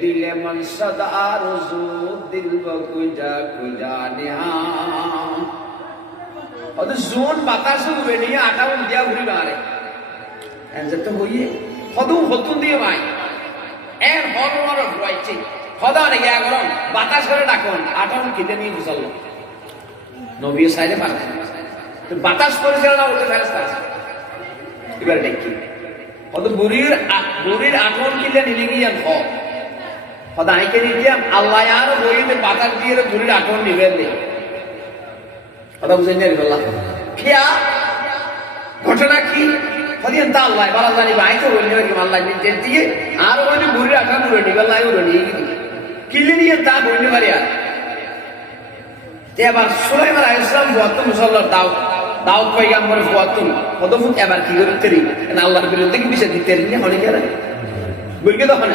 দিলে মন সদা রজু দিল কুজা কুজা নিহা অত জোন বাতাস উবে নিয়ে আটাউন দিয়া ঘুরি মারে এনজে তো হইয়ে হদু হতুন দিয়ে ভাই এর হরমর রয়েছে হদা রে গিয়া গরম বাতাস করে ডাকন আটাউন কিতে নিয়ে বুঝাল নবী সাইরে পারে তো বাতাস পরিচালনা করতে ফেরস্তা আছে এবার দেখি হদ বুড়ির আটাউন কিতে নিলে গিয়া হ হদা আইকে নিয়ে আল্লাহ আর বইতে বাতাস দিয়ে বুড়ির আটাউন নিবেন নেই কথা বুঝে নিয়ে বললাম কিয়া ঘটনা কি হদিয়ান তা আল্লাহ বালা জানি ভাই তো বলি কি আল্লাহ নিজে দিয়ে আর ওই বুড়ি আটা মুড়ে নিবে আল্লাহ ওরে নিয়ে গিয়ে কিল্লি নিয়ে তা বলতে পারি আর তে আবার সুলাইমান আলাইহিস সালাম বত মুসাল্লার দাউদ পয়গম্বর বত কদম এবার কি করতে রি না আল্লাহর বিরুদ্ধে কি বিষয় দিতে রি অনেক আর বলকে তখন